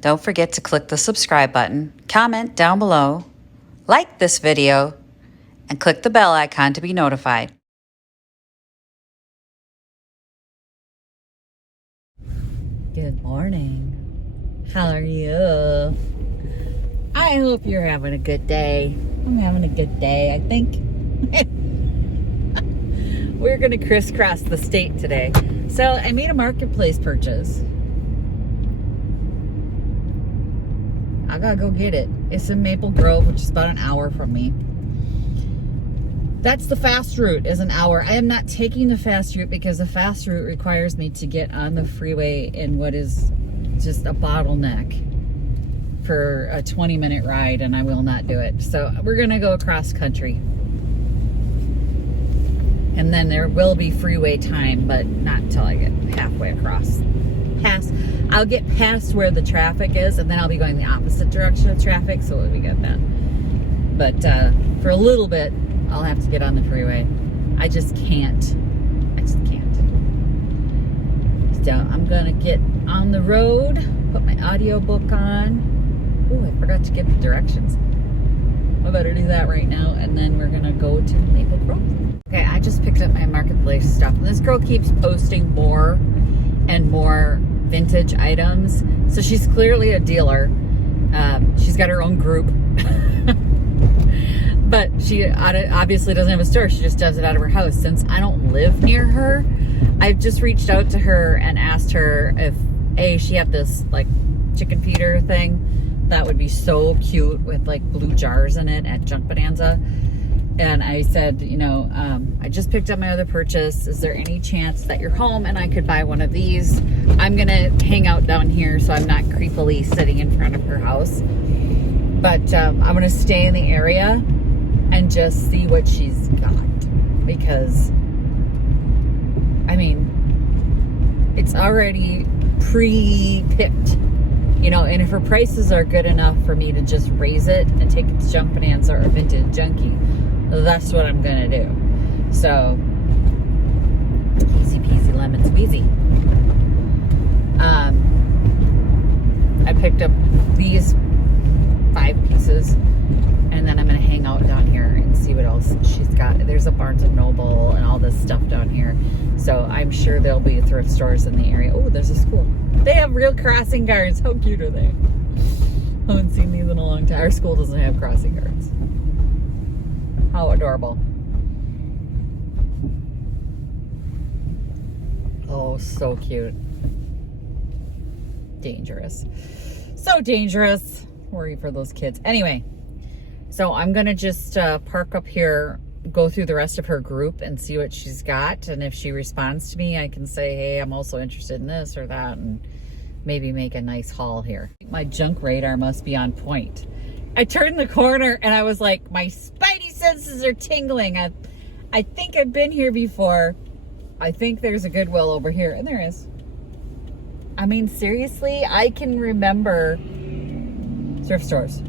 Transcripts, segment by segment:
Don't forget to click the subscribe button, comment down below, like this video, and click the bell icon to be notified. Good morning. How are you? I hope you're having a good day. I'm having a good day, I think. We're going to crisscross the state today. So I made a marketplace purchase. I gotta go get it. It's in Maple Grove, which is about an hour from me. That's the fast route, is an hour. I am not taking the fast route because the fast route requires me to get on the freeway in what is just a bottleneck for a 20-minute ride, and I will not do it. So we're gonna go across country. And then there will be freeway time, but not until I get halfway across. I'll get past where the traffic is, and then I'll be going the opposite direction of traffic, so we got that. But for a little bit, I'll have to get on the freeway. I just can't. So I'm gonna get on the road, put my audiobook on. Ooh, I forgot to give the directions. I better do that right now, and then we're gonna go to Maple Grove. Okay, I just picked up my marketplace stuff, and this girl keeps posting more and more vintage items. So she's clearly a dealer. She's got her own group. But she obviously doesn't have a store. She just does it out of her house. Since I don't live near her, I've just reached out to her and asked her if she had this like chicken feeder thing that would be so cute with like blue jars in it at Junk Bonanza. And I said, you know, I just picked up my other purchase. Is there any chance that you're home and I could buy one of these? I'm gonna hang out down here so I'm not creepily sitting in front of her house. But I'm gonna stay in the area and just see what she's got. Because, I mean, it's already pre-picked. You know, and if her prices are good enough for me to just raise it and take it to Junk Bonanza or Vintage Junkie, that's what I'm gonna do. So, easy peasy lemon squeezy. I picked up these 5 pieces, and then I'm gonna hang out down here and see what else she's got. There's a Barnes and Noble and all this stuff down here. So I'm sure there'll be thrift stores in the area. Oh, there's a school. They have real crossing guards. How cute are they? I haven't seen these in a long time. Our school doesn't have crossing guards. How adorable. Oh, so cute. Dangerous. So dangerous. Worry for those kids. Anyway, so I'm going to just park up here, go through the rest of her group and see what she's got. And if she responds to me, I can say, hey, I'm also interested in this or that, and maybe make a nice haul here. My junk radar must be on point. I turned the corner and I was like, my spidey senses are tingling. I think I've been here before. I think there's a Goodwill over here. And there is. I mean, seriously, I can remember thrift stores.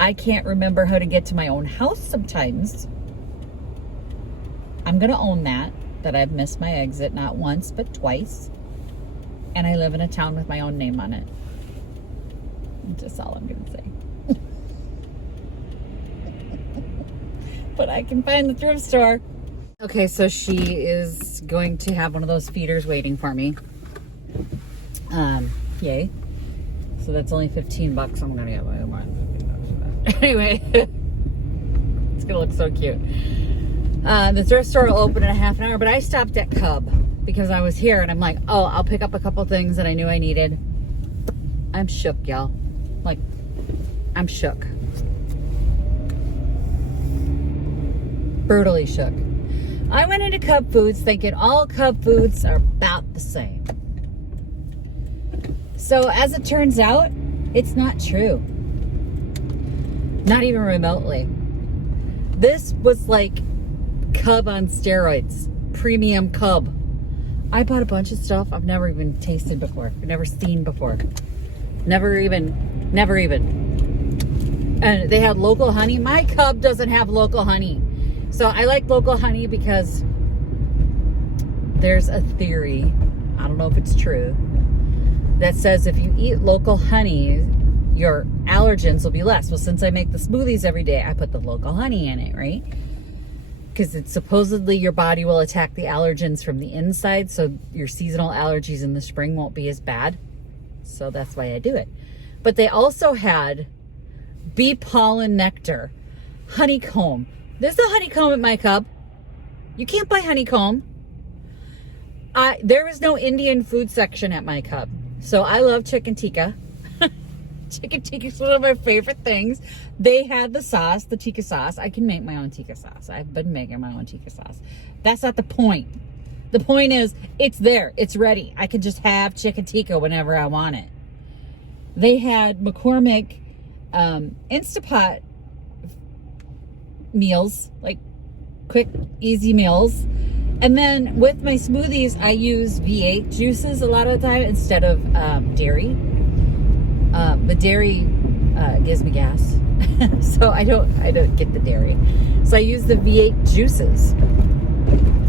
I can't remember how to get to my own house sometimes. I'm going to own that I've missed my exit not once, but twice. And I live in a town with my own name on it. That's all I'm going to say. But I can find the thrift store. Okay, so she is going to have one of those feeders waiting for me. Yay. So that's only $15. I'm going to get my own $15 for that. Anyway, it's going to look so cute. The thrift store will open in a half an hour, but I stopped at Cub because I was here and I'm like, oh, I'll pick up a couple things that I knew I needed. I'm shook, y'all. Like, I'm shook. Brutally shook. I went into Cub Foods thinking all Cub Foods are about the same. So as it turns out, it's not true. Not even remotely. This was like Cub on steroids. Premium Cub. I bought a bunch of stuff I've never even tasted before. I've never seen before. Never even. And they had local honey. My Cub doesn't have local honey. So I like local honey because there's a theory, I don't know if it's true, that says if you eat local honey, your allergens will be less. Well, since I make the smoothies every day, I put the local honey in it, right? Because it's supposedly your body will attack the allergens from the inside, so your seasonal allergies in the spring won't be as bad. So that's why I do it. But they also had bee pollen nectar, honeycomb. There's a honeycomb at my cup. You can't buy honeycomb. There is no Indian food section at my cup. So I love chicken tikka. Chicken tikka is one of my favorite things. They had the sauce, the tikka sauce. I can make my own tikka sauce. I've been making my own tikka sauce. That's not the point. The point is, it's there. It's ready. I can just have chicken tikka whenever I want it. They had McCormick Insta Pot meals, like quick, easy meals. And then with my smoothies, I use V8 juices a lot of the time instead of dairy. But dairy gives me gas, so I don't get the dairy. So I use the V8 juices.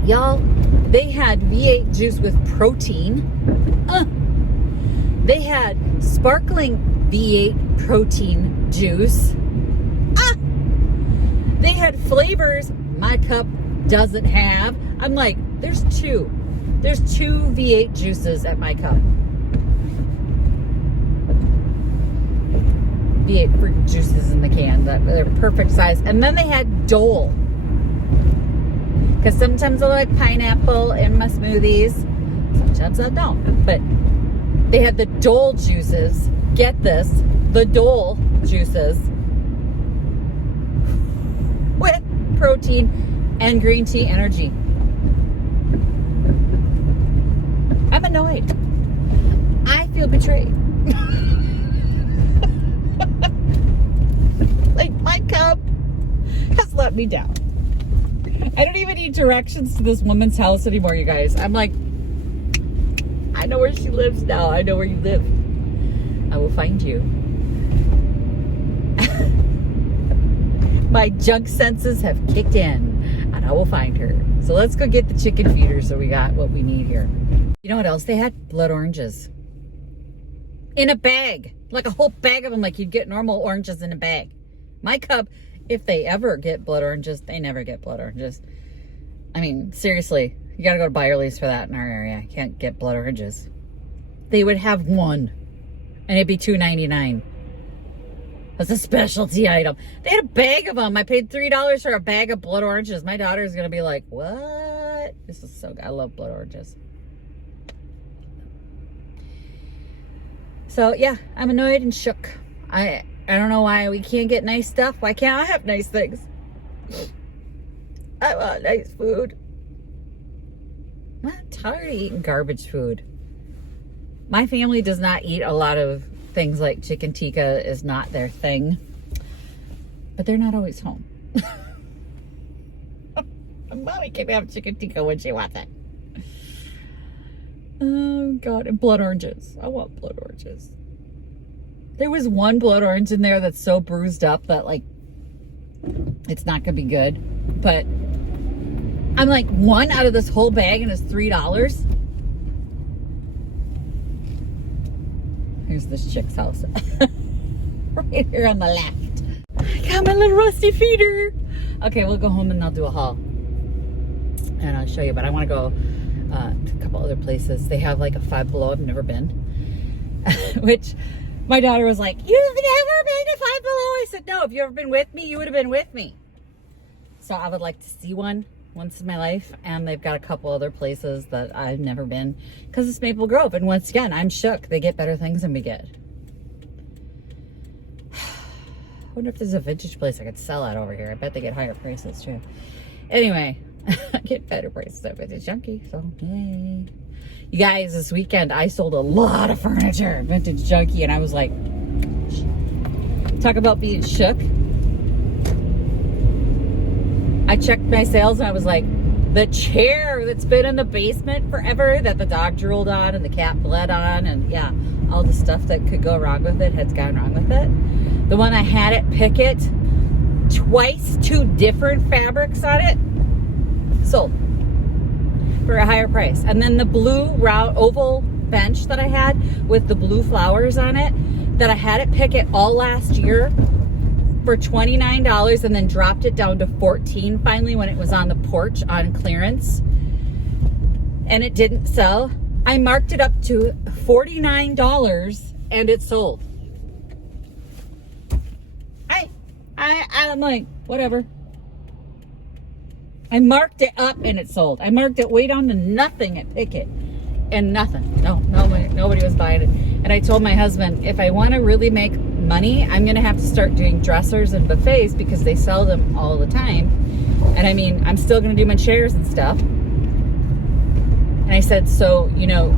Y'all, they had V8 juice with protein. They had sparkling V8 protein juice. They had flavors my cup doesn't have. I'm like, there's two V8 juices at my cup. V8 fruit juices in the can. They're perfect size. And then they had Dole. Because sometimes I like pineapple in my smoothies. Sometimes I don't. But they had the Dole juices. Get this. The Dole juices. With protein and green tea energy. I'm annoyed. I feel betrayed. Like, my cup has let me down. I don't even need directions to this woman's house anymore, you guys. I'm like, I know where she lives now. I know where you live. I will find you. My junk senses have kicked in, and I will find her. So let's go get the chicken feeder so we got what we need here. You know what else they had? Blood oranges. In a bag. Like a whole bag of them, like you'd get normal oranges in a bag. My cup, if they ever get blood oranges, they never get blood oranges. I mean, seriously, you gotta go to Byerly's for that in our area. I can't get blood oranges. They would have one, and it'd be $2.99. That's a specialty item. They had a bag of them. I paid $3 for a bag of blood oranges. My daughter's gonna be like, what? This is so good. I love blood oranges. So yeah, I'm annoyed and shook. I don't know why we can't get nice stuff. Why can't I have nice things? I want nice food. I'm tired of eating garbage food. My family does not eat a lot of things like chicken tikka is not their thing. But they're not always home. Mommy can have chicken tikka when she wants it. Oh God, and blood oranges. I want blood oranges. There was one blood orange in there that's so bruised up that like it's not gonna be good. But I'm like, one out of this whole bag and it's $3. Here's this chick's house. Right here on the left. I got my little rusty feeder. Okay, we'll go home and I'll do a haul. And I'll show you, but I wanna go to a couple other places. They have like a Five Below. I've never been. Which my daughter was like, you've never been to Five Below? I said, no, if you ever been with me, you would have been with me. So I would like to see one once in my life. And they've got a couple other places that I've never been because it's Maple Grove. And once again, I'm shook. They get better things than we get. I wonder if there's a vintage place I could sell at over here. I bet they get higher prices too. Anyway, I get better prices at Vintage Junkie, so yay. You guys, this weekend I sold a lot of furniture at Vintage Junkie, and I was like, talk about being shook. I checked my sales and I was like, the chair that's been in the basement forever that the dog drooled on and the cat bled on, and yeah, all the stuff that could go wrong with it has gone wrong with it. The one I had at Pickett, twice, 2 different fabrics on it, sold for a higher price. And then the blue round oval bench that I had with the blue flowers on it, that I had it picket all last year for $29 and then dropped it down to $14 finally when it was on the porch on clearance and it didn't sell. I marked it up to $49 and it sold. I'm like, whatever. I marked it up and it sold. I marked it way down to nothing at Picket and nothing. Nobody was buying it. And I told my husband, if I want to really make money, I'm going to have to start doing dressers and buffets because they sell them all the time. And I mean, I'm still going to do my chairs and stuff. And I said, so, you know,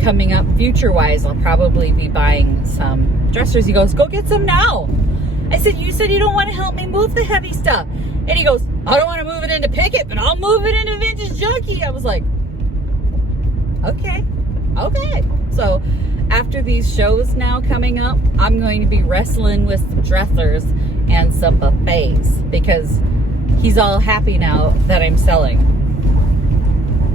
coming up future-wise, I'll probably be buying some dressers. He goes, go get some now. I said, you said you don't want to help me move the heavy stuff. And he goes, I don't want to move it into Picket, but I'll move it into Vintage Junkie. I was like, okay. So after these shows now coming up, I'm going to be wrestling with some dressers and some buffets because he's all happy now that I'm selling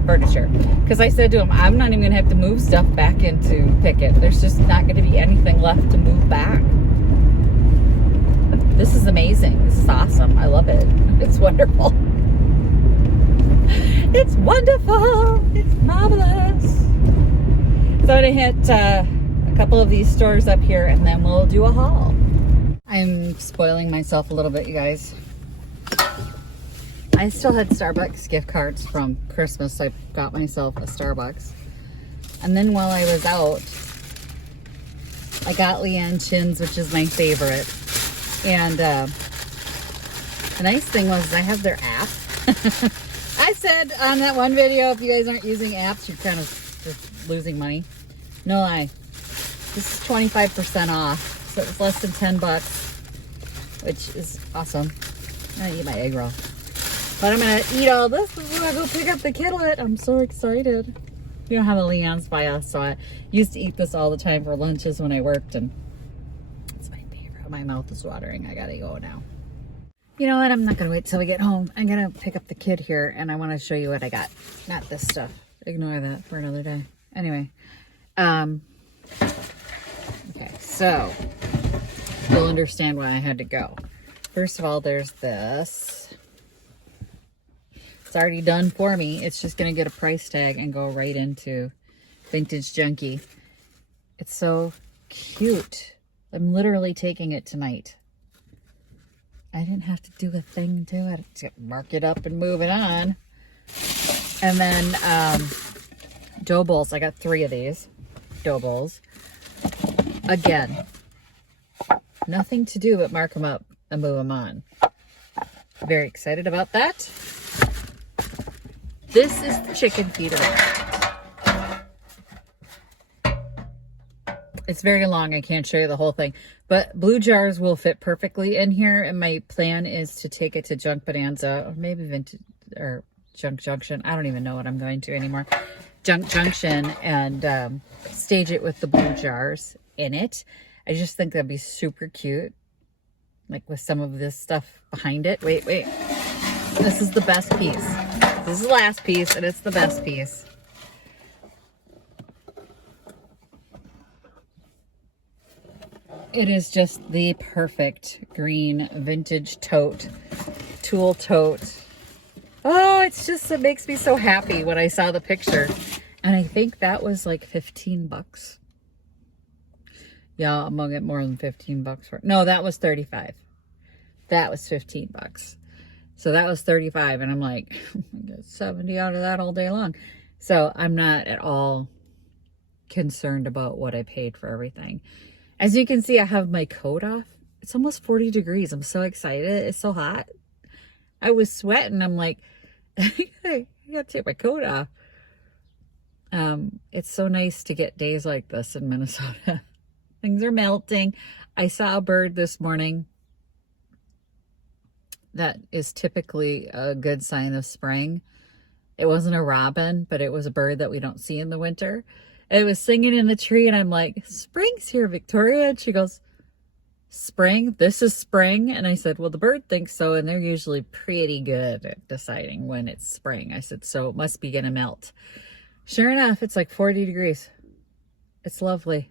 furniture. Because I said to him, I'm not even going to have to move stuff back into Picket. There's just not going to be anything left to move back. This is amazing. This is awesome. I love it. It's wonderful. It's wonderful. It's marvelous. So I'm going to hit a couple of these stores up here and then we'll do a haul. I'm spoiling myself a little bit, you guys. I still had Starbucks gift cards from Christmas. So I got myself a Starbucks. And then while I was out, I got Leanne Chin's, which is my favorite. And the nice thing was I have their app. I said on that one video, if you guys aren't using apps, you're kind of just losing money. No lie. This is 25% off. So it's less than 10 bucks, which is awesome. I'm going to eat my egg roll. But I'm going to eat all this before I go pick up the kidlet. I'm so excited. We don't have a Leon's by us, so I used to eat this all the time for lunches when I worked, and my mouth is watering. I gotta go now. You know what? I'm not gonna wait till we get home. I'm gonna pick up the kid here and I want to show you what I got. Not this stuff. Ignore that for another day. Anyway. Okay, so you'll understand why I had to go. First of all, there's this. It's already done for me. It's just gonna get a price tag and go right into Vintage Junkie. It's so cute. I'm literally taking it tonight. I didn't have to do a thing to it. Just mark it up and move it on. And then dough bowls. I got 3 of these dough bowls. Again, nothing to do but mark them up and move them on. Very excited about that. This is the chicken feeder. It's very long. I can't show you the whole thing, but blue jars will fit perfectly in here. And my plan is to take it to Junk Bonanza or maybe Vintage or Junk Junction. I don't even know what I'm going to anymore. Junk Junction and stage it with the blue jars in it. I just think that'd be super cute. Like with some of this stuff behind it. Wait. This is the best piece. This is the last piece and it's the best piece. It is just the perfect green vintage tote, tool tote. Oh, it makes me so happy when I saw the picture. And I think that was like 15 bucks. Yeah, I'm gonna get more than 15 bucks for it. No, that was 35. That was 15 bucks. So that was 35. And I'm like, I get 70 out of that all day long. So I'm not at all concerned about what I paid for everything. As you can see, I have my coat off. It's almost 40 degrees. I'm so excited. It's so hot. I was sweating. I'm like, I gotta take my coat off. It's so nice to get days like this in Minnesota. Things are melting. I saw a bird this morning. That is typically a good sign of spring. It wasn't a robin, but it was a bird that we don't see in the winter. It was singing in the tree and I'm like, spring's here, Victoria. And she goes, spring? This is spring? And I said, well, the bird thinks so. And they're usually pretty good at deciding when it's spring. I said, so it must be going to melt. Sure enough, it's like 40 degrees. It's lovely.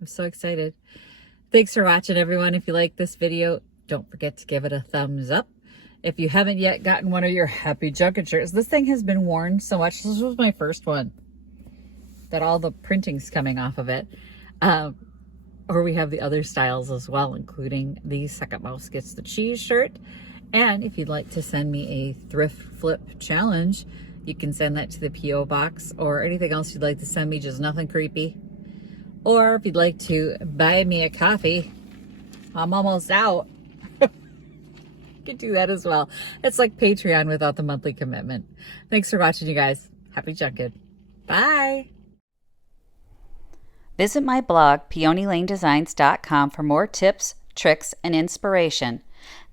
I'm so excited. Thanks for watching, everyone. If you like this video, don't forget to give it a thumbs up. If you haven't yet gotten one of your Happy Junkin shirts, this thing has been worn so much. This was my first one that all the printing's coming off of it. Or we have the other styles as well, including the Second Mouse Gets the Cheese shirt. And if you'd like to send me a Thrift Flip challenge, you can send that to the P.O. box, or anything else you'd like to send me, just nothing creepy. Or if you'd like to buy me a coffee, I'm almost out. You can do that as well. It's like Patreon without the monthly commitment. Thanks for watching, you guys. Happy junkin'. Bye. Visit my blog, peonylanedesigns.com, for more tips, tricks, and inspiration.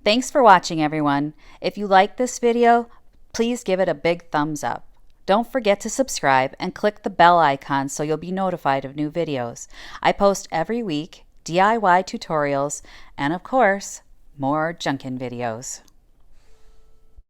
Thanks for watching, everyone. If you like this video, please give it a big thumbs up. Don't forget to subscribe and click the bell icon so you'll be notified of new videos. I post every week DIY tutorials and, of course, more junkin' videos.